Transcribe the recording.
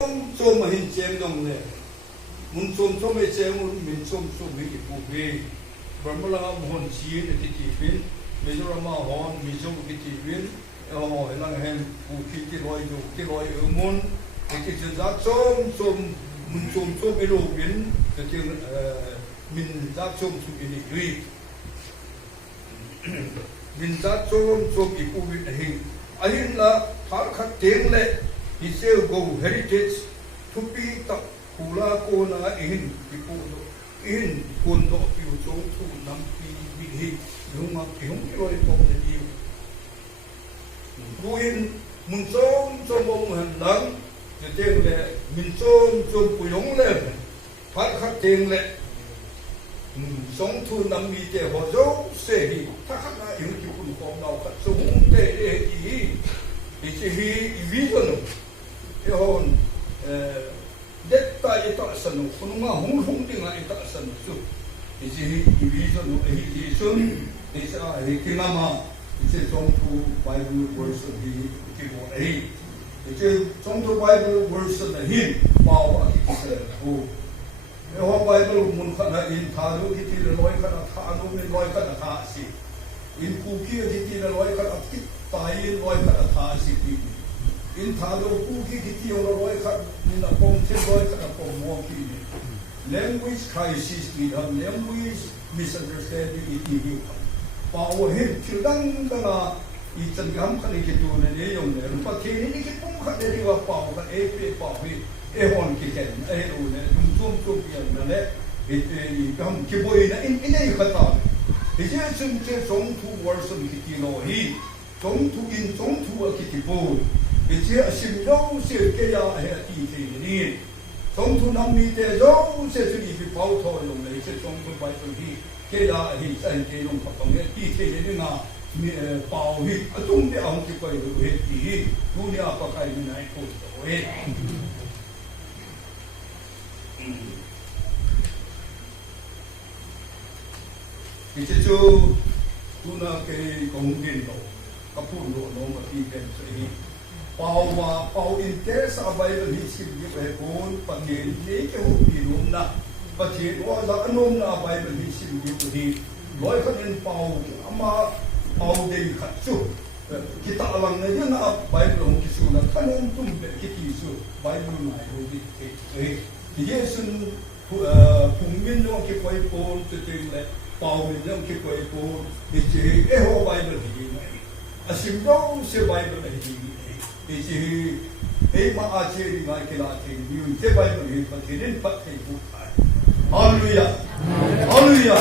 좀 hin chem dong le mun som e chem min som hi pu be Brahmala mon chi ne ti bin Mizorama hon mizom ki ti bin o elang hen pu ki loi do ki loi mun ki ti za som mun som e lo bin te ti min za som su ni ri min za som i pu bin hi ahin la thar khat teng le Isel go heritage to be the Kula Kona in people in Kundo you so to Nampi Bihi Yuma Yumi from the view. Ruin Munson Somong and Lang, the Dengle Minson Sopuyong Lem, Parka Dengle Song to Nambi de Hozo, say Takana you from now, but so he is he vision. Yon detta ita sanu kununga hung dinga ita sanu su isi division no edition isa hikimama isi songtu Bible verse di kimo isi songtu Bible verse na hin bawa isi ho yo Bible mun kana in thadu kiti loi kana thadu ni loi kana tha si in kuki kiti loi kana kit tai loi kana tha si in thado kuki kiti ora roi khat in a pom the roi khat a pom mo ki language crisis ki ha language misunderstanding it you pa o he chudang kana I chan gam khani ki tu ne yong ne pa ke ni ki pum khat ne wa pa o ka e pe pa wi e hon ki ken e ro ne dum pi na ne e gam ki boi na in nei khata e je chung che song tu version ki ti no hi song tu in song tu a ki ti bo 이제 심정 세계야 해티니 정부 남미대 정세들이 바우터 용내 이제 정부 발전이 계야 희산계 용 활동에 디테일이나 바우히 동대 아무튼 거에 했지 눈이 아빠가 있는 아이 보도에 이제 저 누나께 공된도 앞으로 너무 디텐스이 Pau interes abai ni sim ni pe kon patin ni ke ho pinum na patin wa la anom na abai ni sim ni pu di loi khan in pau pau de khat chu kita alang na yan abai long ki su na khanon tum be ki ti su bai lu nai ho di ke yesun pungmin no ki koi pon te te le pau min no ki koi pon di che e ho bai ni asim do se bai ni 이제 에마 아체리 마이케라 테 뉴 제바이블 이 파티는 파티 부타 할렐루야 할렐루야